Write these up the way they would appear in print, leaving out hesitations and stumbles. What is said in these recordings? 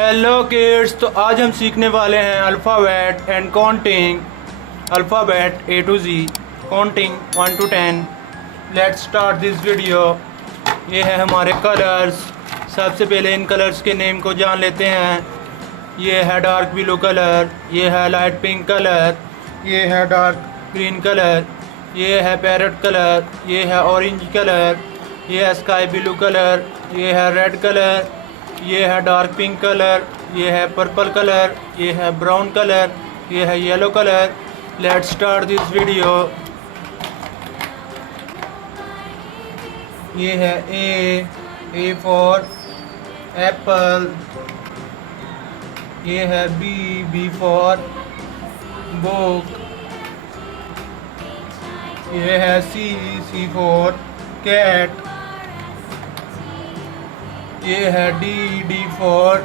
Hello kids, तो आज हम सीखने वाले हैं alphabet and counting. Alphabet A to Z, counting 1 to 10। Let's start this video. ये है हमारे कलर्स। सबसे पहले इन कलर्स के नेम को जान लेते हैं। ये है डार्क ब्लू कलर, ये है लाइट पिंक कलर, ये है डार्क ग्रीन कलर, ये है पैरेट कलर, ये है ऑरेंज कलर, ये है स्काई ब्लू कलर, ये है रेड कलर, ये है डार्क पिंक कलर, ये है पर्पल कलर, ये है ब्राउन कलर, ये है yellow colour. Let's start this video. ये है ए फॉर एप्पल, ये है बी फॉर बुक, ये है सी फॉर कैट, ये है डी फॉर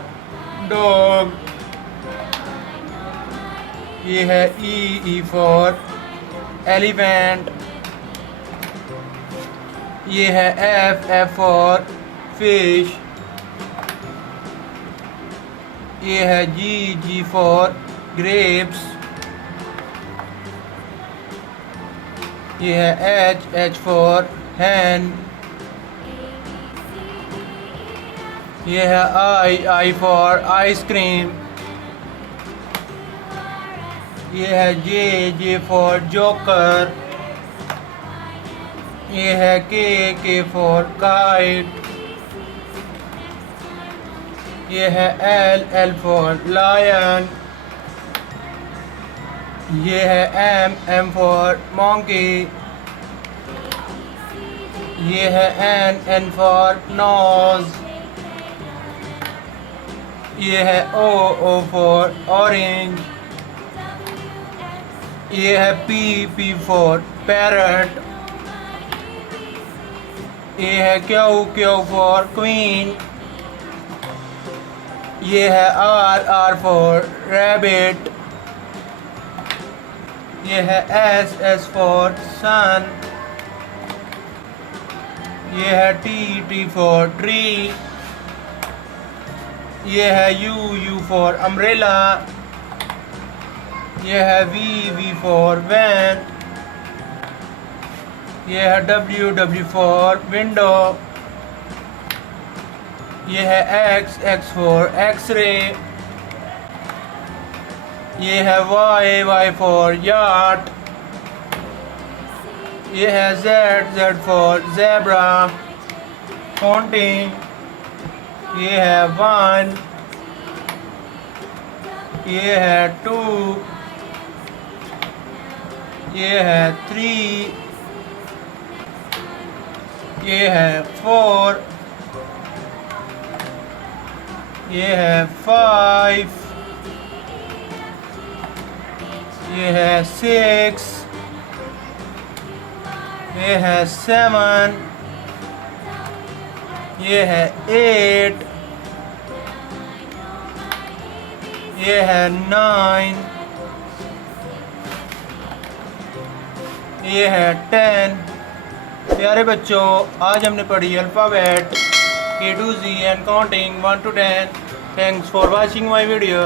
डॉग, ये है ई फॉर एलिफेंट, ये है एफ फॉर फिश, ये है जी फॉर ग्रेप्स, ये है एच फॉर हैन, ये है आई फॉर आइसक्रीम, ये है जे फॉर जोकर, ये है के फॉर काइट, ये है एल फॉर लायन, ये है एम फॉर मोंकी, ये है एन फॉर नोज, ये है ओ फॉर ऑरेंज, ये है पी फॉर पैरट, ये है क्यू फॉर क्वीन, ये है आर फॉर रैबिट, ये है एस फॉर सन, ये है टी फॉर ट्री, ये है यू फॉर अम्ब्रेला, ये है वी फॉर वैन, ये है डब्ल्यू फॉर विंडो, ये है एक्स फॉर एक्सरे, ये है वाई फॉर याट, ये है जेड फॉर ज़ेब्रा काउंटिंग, ये है 1, ये है 2, ये है 3, ये है 4, ये है 5, ये है 6, ये है 7, ये है 8, ये है 9, ये है 10। प्यारे बच्चों, आज हमने पढ़ी alphabet A to Z and counting 1 to 10। Thanks for watching my video.